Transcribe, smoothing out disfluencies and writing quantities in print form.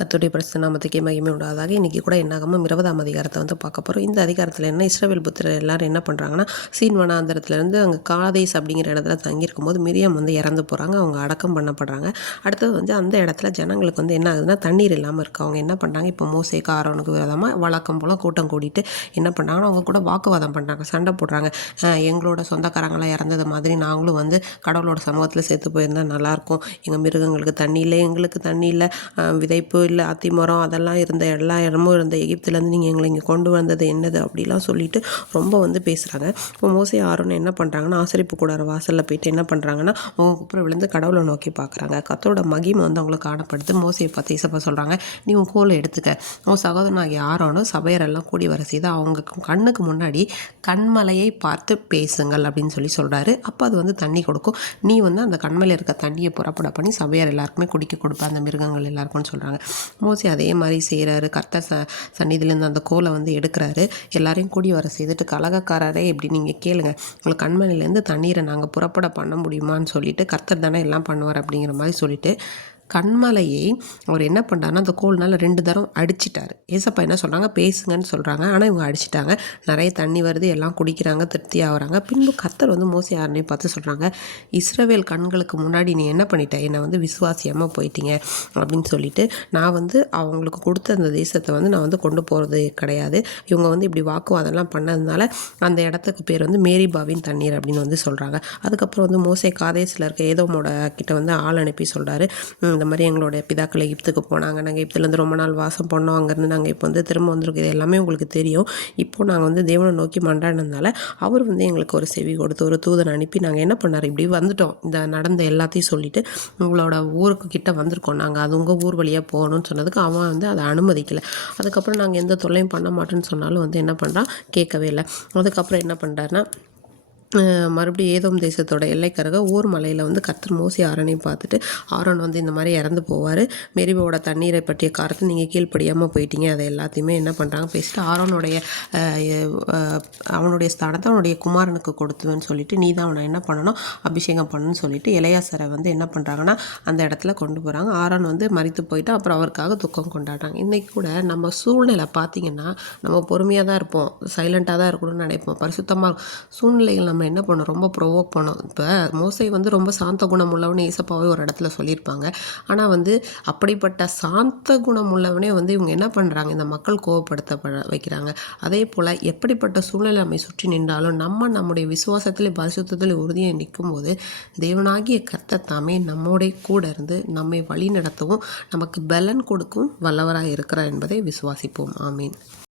கர்த்தருடைய பரிசுத்த நாமத்துக்கே மகிமை உண்டாவதாக. இன்றைக்கி கூட என்னாகாமல் 20ஆம் அதிகாரத்தை வந்து பார்க்க போகிறோம். இந்த அதிகாரத்தில் என்ன, இஸ்ரவேல் புத்திரர் எல்லாரும் என்ன பண்ணுறாங்கன்னா, சீன் வனாந்தரத்துலேருந்து அங்கே காதேஸ் அப்படிங்கிற இடத்துல தங்கியிருக்கும் போது மிரியாம் வந்து இறந்து போகிறாங்க. அவங்க அடக்கம் பண்ணப்படுறாங்க. அடுத்தது வந்து அந்த இடத்துல ஜனங்களுக்கு வந்து என்ன ஆகுதுன்னா, தண்ணீர் இல்லாமல் இருக்குது. அவங்க என்ன பண்ணுறாங்க, இப்போ மோசேக்கு ஆரோனுக்கு விரோதமாக வழக்கம் போல் கூட்டம் கூட்டிட்டு என்ன பண்ணுறாங்கன்னா, அவங்க கூட வாக்குவாதம் பண்ணுறாங்க, சண்டை போடுறாங்க. எங்களோட சொந்தக்காரங்களாம் இறந்தது மாதிரி நாங்களும் வந்து கடவுளோட சமூகத்தில் சேர்த்து போயிருந்தால் நல்லாயிருக்கும். எங்கள் மிருகங்களுக்கு தண்ணி இல்லை, எங்களுக்கு தண்ணி இல்லை, விதைப்பு இல்லை, அத்திமரம் அதெல்லாம் இருந்த எல்லா இடமும் இருந்த எகிப்துலேருந்து நீங்கள் எங்களை இங்கே கொண்டு வந்தது என்னது அப்படிலாம் சொல்லிட்டு ரொம்ப வந்து பேசுகிறாங்க. இப்போ மோசே ஆரோன் என்ன பண்ணுறாங்கன்னா, ஆசரிப்பு கூடார வாசலில் போயிட்டு என்ன பண்ணுறாங்கன்னா, அவங்க குப்புற விழுந்து கடவுளை நோக்கி பார்க்குறாங்க. கர்த்தரோட மகிமை வந்து அவங்களுக்கு காணப்படுது. மோசையை பார்த்து இசப்பா சொல்கிறாங்க, நீ உன் கோலை எடுத்துக்க, உன் சகோதரனாகிய ஆரோனும் சபையரெல்லாம் கூடி வர செய்து அவங்க கண்ணுக்கு முன்னாடி கண்மலையை பார்த்து பேசுங்கள் அப்படின்னு சொல்கிறாரு. அப்போ அது வந்து தண்ணி கொடுக்கும். நீ வந்து அந்த கண்மலையில் இருக்க தண்ணியை புறப்பட பண்ணி சபையார் எல்லாருக்குமே குடிக்க கொடுப்பேன், அந்த மிருகங்கள் எல்லாருக்கும்னு சொல்கிறாங்க. மோசே அதே மாதிரி செய்கிறாரு. கர்த்தர் சந்நிதியிலேருந்து அந்த கோலை வந்து எடுக்கிறாரு. எல்லாரையும் கூடி வர செய்துட்டு, கலகக்காரரே எப்படி நீங்கள் கேளுங்க, உங்களுக்கு கண்மலையிலேருந்து தண்ணீரை நாங்கள் புறப்பட பண்ண முடியுமான்னு சொல்லிட்டு, கர்த்தர் தானே எல்லாம் பண்ணுவார் அப்படிங்கிற மாதிரி சொல்லிட்டு கண்மலையை அவர் என்ன பண்ணுறாருன்னா, அந்த கோல்னால் 2 தரம் அடிச்சிட்டாரு. ஏசப்பா என்ன சொல்கிறாங்க, பேசுங்கன்னு சொல்கிறாங்க. ஆனால் இவங்க அடிச்சிட்டாங்க. நிறைய தண்ணி வருது, எல்லாம் குடிக்கிறாங்க, திருப்தி ஆகுறாங்க. பின்பு கர்த்தர் வந்து மோசே ஆரோனையும் பார்த்து சொல்கிறாங்க, இஸ்ரவேல் கண்களுக்கு முன்னாடி நீ என்ன பண்ணிட்ட, என்னை வந்து விசுவாசியாமல் போயிட்டீங்க அப்படின்னு சொல்லிட்டு, நான் வந்து அவங்களுக்கு கொடுத்த அந்த தேசத்தை வந்து நான் வந்து கொண்டு போகிறது கிடையாது. இவங்க வந்து இப்படி வாக்குவாதம்லாம் பண்ணதுனால அந்த இடத்துக்கு பேர் வந்து மேரிபாவின் தண்ணீர் அப்படின்னு வந்து சொல்கிறாங்க. அதுக்கப்புறம் வந்து மோசே காதேஸில் இருக்க ஏதோமோட கிட்ட வந்து ஆள் அனுப்பி சொல்கிறாரு, இந்த மாதிரி எங்களுடைய பிதாக்கள் எகிப்துக்கு போனாங்க, நாங்கள் எகிப்துலேருந்து ரொம்ப நாள் வாசம் பண்ணோம், அங்கேருந்து நாங்கள் இப்போ வந்து திரும்ப வந்திருக்கோம், இது எல்லாமே உங்களுக்கு தெரியும். இப்போது நாங்கள் வந்து தேவனை நோக்கி மன்றாடினதுனால அவர் வந்து எங்களுக்கு ஒரு செவி கொடுத்து ஒரு தூதனை அனுப்பி நாங்கள் என்ன பண்ணார், இப்படி வந்துட்டோம், இந்த நடந்த எல்லாத்தையும் சொல்லிவிட்டு உங்களோட ஊருக்கு கிட்ட வந்திருக்கோம், நாங்கள் அது உங்கள் ஊர் வழியாக போகணும்னு சொன்னதுக்கு அவன் வந்து அதை அனுமதிக்கலை. அதுக்கப்புறம் நாங்கள் எந்த தொல்லையும் பண்ண மாட்டோன்னு சொன்னாலும் வந்து என்ன பண்ணுறான், கேட்கவே இல்லை. அதுக்கப்புறம் என்ன பண்ணுறாருன்னா, மறுபடியும் ஏதோம் தேசத்தோட எல்லைக்கருக ஊர் மலையில் வந்து கர்த்தர் மோசே ஆரோனையும் பார்த்துட்டு, ஆரோன் வந்து இந்த மாதிரி இறந்து போவார், மெரிபாவோட தண்ணீரை பற்றிய காரத்தை நீங்கள் கீழ்ப்படியாமல் போயிட்டீங்க, அதை எல்லாத்தையுமே என்ன பண்ணுறாங்க பேசிட்டு, ஆரோனுடைய அவனுடைய ஸ்தானத்தை அவனுடைய குமாரனுக்கு கொடுத்துவேன்னு சொல்லிட்டு, நீ தான் அவனை என்ன பண்ணணும், அபிஷேகம் பண்ணணும்னு சொல்லிட்டு எலெயாசாரை வந்து என்ன பண்ணுறாங்கன்னா அந்த இடத்துல கொண்டு போகிறாங்க. ஆரோன் வந்து மரித்து போயிட்டு அப்புறம் அவருக்காக துக்கம் கொண்டாடுறாங்க. இன்றைக்கி கூட நம்ம சூழ்நிலை பார்த்திங்கன்னா, நம்ம பொறுமையாக தான் இருப்போம், சைலண்ட்டாக தான் இருக்கணும்னு நினைப்போம், பரிசுத்தமாக சூழ்நிலைகள் நம்ம என்ன பண்ணோம், ரொம்ப ப்ரொவோக் பண்ணோம். இப்போ மோசே வந்து ரொம்ப சாந்த குணம் உள்ளவனே ஏசப்பாவே ஒரு இடத்துல சொல்லியிருப்பாங்க. ஆனால் வந்து அப்படிப்பட்ட சாந்த குணம் உள்ளவனே வந்து இவங்க என்ன பண்ணுறாங்க, இந்த மக்கள் கோவப்படுத்த வைக்கிறாங்க. அதே போல் எப்படிப்பட்ட சூழ்நிலை நம்மை சுற்றி நின்றாலும் நம்ம நம்முடைய விசுவாசத்தில் பரிசுத்தத்தில் உறுதியாக நிற்கும் போது தேவனாகிய கர்த்தர் தாமே நம்மோடைய கூட இருந்து நம்மை வழி நடத்தவும் நமக்கு பலன் கொடுக்கும் வல்லவராக இருக்கிறார் என்பதை விசுவாசிப்போம். ஆமீன்.